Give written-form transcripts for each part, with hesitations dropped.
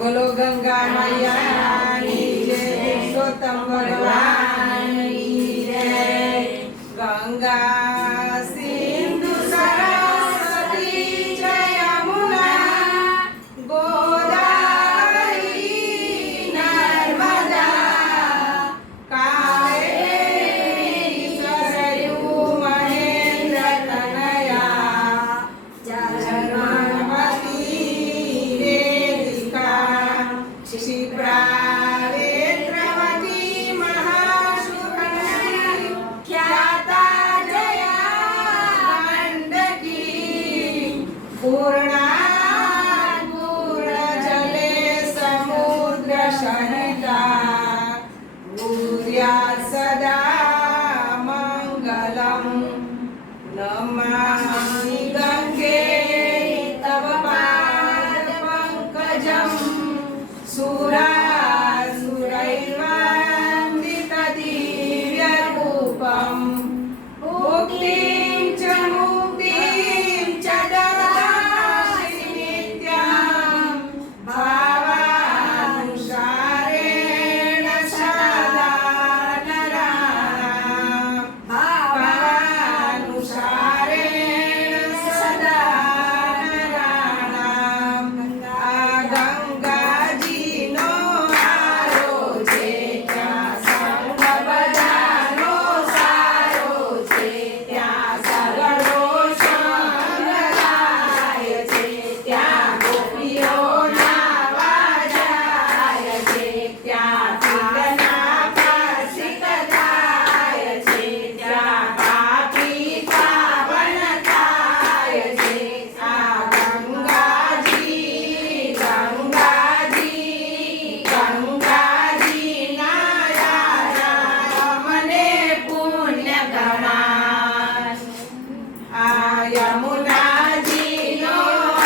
बोलो गंगा मैया की जय, पुरुषोत्तम भगवान की जय। गंगा सिंधु सरस्वती यमुना गोदावरी नर्मदा कावेरी सरयू महेंद्र तनया जगन्मती वेदिका क्षिप्रा वेत्रवती महाशुकनी ख्याता जया गंडकी पूर्णा पूर्णजले समुद्र सहिता भूर्या सदा मंगलम् नमामि गंगे तव पाद पंकजम् सुरासुरैर्वन्दित दिव्यरूपम् मुक्तिं च मुक्तिं च ददासि नित्यं भावानुसारेण सदा नराणां भावानुसारेण सदा नराणां गंगाजीनो आरो છે ત્યાં સંગ બધાનો સારો છે ત્યાં સગળો સંગ થાય છે ત્યાં ગોપીઓના વાજાય છે ત્યાં તીર્થના પાર્ષિક થાય છે ત્યાં પાપી પાવન થાય છે આ ગંગાજી ના યારા મને પુણ્ય ગણાય આ યમુનાજીનો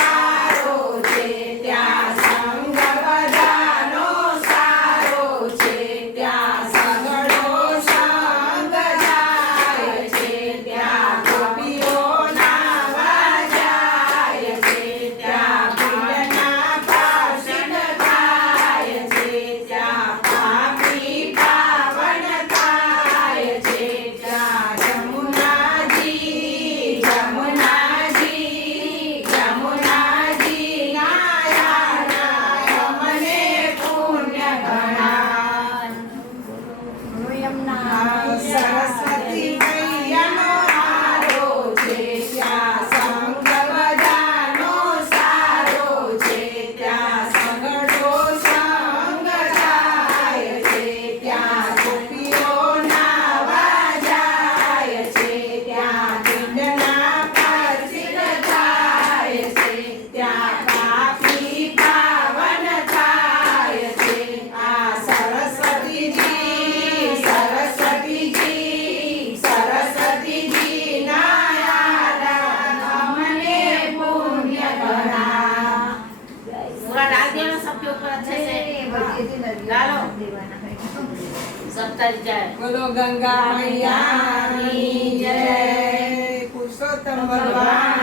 આરો છે ત્યાં સંગ બધાનો સારો છે ત્યાં સગળો સંગ જાય છે ત્યાં ગોપીઓના વાજાય છે ત્યાં પિંડના પાર્ષદ થાય છે ત્યાં પાપી પાવન થાય છે ત્યાં યમુનાજી ના યારા મને પુણ્ય ગણાય સરસ્વતી મૈયાનો આરો છે ત્યાં સંગ બધાનો સારો છે ત્યાં સગળો સંગ જાય છે ત્યાં ગોપીઓના વાજાય છે ત્યાં પિંડના પાર્ષિક થાય છે ત્યાં પાપી પાવન થાય છે આ સરસ્વતીજી ના યારા મને પુણ્ય ગણાય पूरा डाल दिया ना सबके ऊपर अच्छे से डालो सब तर जाए। बोलो गंगा मैया की जय, पुरुषोत्तम भगवान